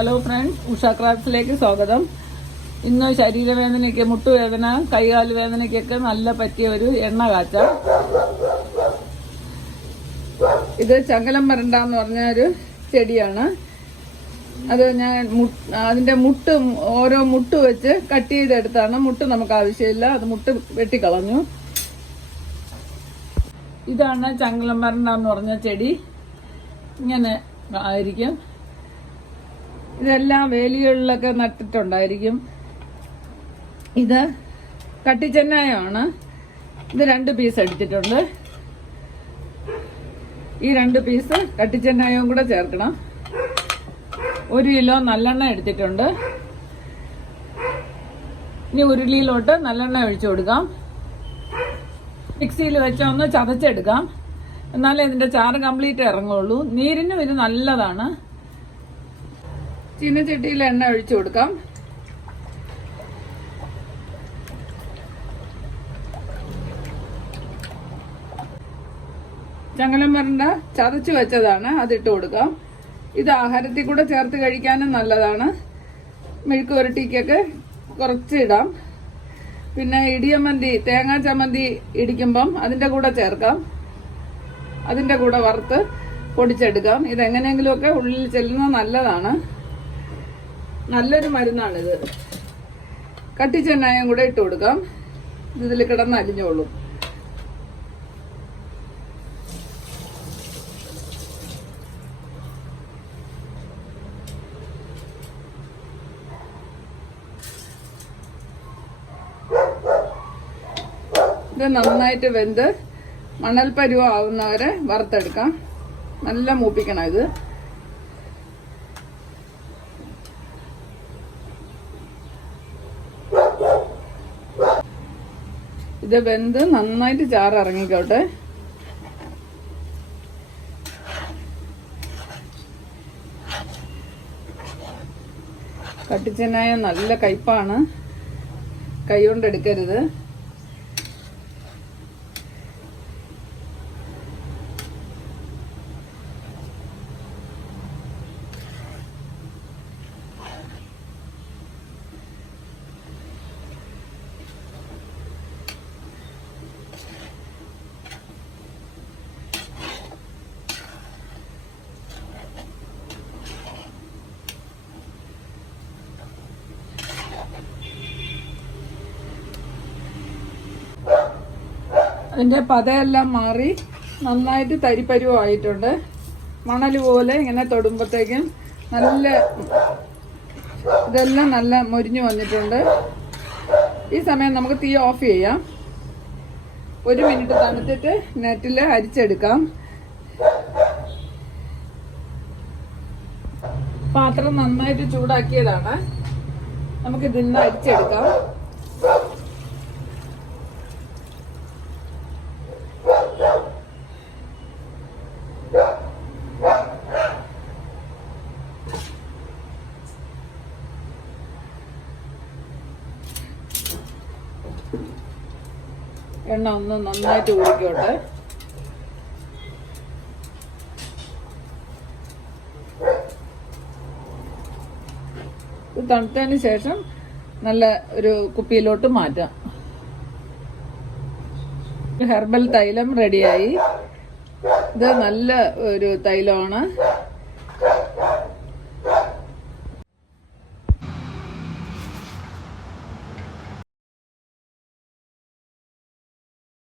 Hello friends Usha ക്രാഫ്റ്റ്സിലേക്ക് സ്വാഗതം. ഇന്ന് ശരീരവേദനയ്ക്ക് മുട്ടുവേദന കൈകാൽ വേദനയ്ക്കൊക്കെ നല്ല പറ്റിയ ഒരു എണ്ണ കാച്ച ഇത് ചങ്കലം വരണ്ട എന്ന് പറഞ്ഞ ഒരു ചെടിയാണ്. അത് ഞാൻ അതിന്റെ മുട്ട് ഓരോ മുട്ട് വെച്ച് കട്ട് ചെയ്തെടുത്താണ്. മുട്ട് നമുക്ക് ആവശ്യമില്ല. അത് മുട്ട് വെട്ടിക്കളഞ്ഞു. ഇതാണ് ചങ്കലം വരണ്ട എന്ന് പറഞ്ഞ ചെടി. ഇങ്ങനെ ആയിരിക്കും. ഇതെല്ലാം വേലികളിലൊക്കെ നട്ടിട്ടുണ്ടായിരിക്കും. ഇത് കട്ടിച്ചെന്നായാണ്. ഇത് രണ്ട് പീസ് എടുത്തിട്ടുണ്ട്. ഈ രണ്ട് പീസ് കട്ടിച്ചെന്നായവും കൂടെ ചേർക്കണം. ഒരു കിലോ നല്ലെണ്ണ എടുത്തിട്ടുണ്ട്. ഇനി ഉരുളിയിലോട്ട് നല്ലെണ്ണ ഒഴിച്ചു കൊടുക്കാം. മിക്സിയിൽ വെച്ച് ഒന്ന് ചതച്ചെടുക്കാം. എന്നാലേ ഇതിന്റെ ചാറ് കംപ്ലീറ്റ് ഇറങ്ങുള്ളൂ. നീരിനും ഇത് നല്ലതാണ്. ചീനച്ചട്ടിയിൽ എണ്ണ ഒഴിച്ചു കൊടുക്കാം. ചങ്ങലം വരണ്ട ചതച്ചു വെച്ചതാണ് അതിട്ട് കൊടുക്കാം. ഇത് ആഹാരത്തിൽ കൂടെ ചേർത്ത് കഴിക്കാനും നല്ലതാണ്. മെഴുക്ക് പുരട്ടിക്കൊക്കെ കുറച്ചിടാം പിന്നെ ഇടിയമ്മന്തി തേങ്ങാ ചമ്മന്തി ഇടിക്കുമ്പം അതിന്റെ കൂടെ ചേർക്കാം. അതിന്റെ കൂടെ വറുത്ത് പൊടിച്ചെടുക്കാം. ഇതെങ്ങനെയെങ്കിലുമൊക്കെ ഉള്ളിൽ ചെല്ലുന്നത് നല്ലതാണ്. നല്ലൊരു മരുന്നാണിത്. കട്ടിച്ചെണ്ണയും കൂടെ ഇട്ട് കൊടുക്കാം. ഇതിൽ കിടന്ന് അലിഞ്ഞോളും ഇത് നന്നായിട്ട് വെന്ത് മണൽ പരുവം ആവുന്നവരെ വറുത്തെടുക്കാം. നല്ല മൂപ്പിക്കണം ഇത്. ഇത് വെന്ത് നന്നായിട്ട് ചാറ് ഇറങ്ങിക്കോട്ടെ കട്ടിച്ചനായ നല്ല കയ്പാണ് കൈ കൊണ്ട് അതിന്റെ പതയെല്ലാം മാറി നന്നായിട്ട് തരിപ്പരുവായിട്ടുണ്ട് മണൽ പോലെ ഇങ്ങനെ തൊടുമ്പോഴത്തേക്കും നല്ല ഇതെല്ലാം നല്ല മുരിഞ്ഞു വന്നിട്ടുണ്ട്. ഈ സമയം നമുക്ക് തീ ഓഫ് ചെയ്യാം. ഒരു മിനിറ്റ് തണുത്തിട്ട് നെറ്റിൽ അരിച്ചെടുക്കാം. പാത്രം നന്നായിട്ട് ചൂടാക്കിയതാണ്. നമുക്ക് ഇതിന്ന് അരിച്ചെടുക്കാം. എണ്ണ ഒന്ന് നന്നായിട്ട് ഊരിക്കോട്ടെ. തണുത്തതിന് ശേഷം നല്ല ഒരു കുപ്പിയിലോട്ട് മാറ്റാം. ഹെർബൽ തൈലം റെഡിയായി ഇത് നല്ല ഒരു തൈലമാണ്.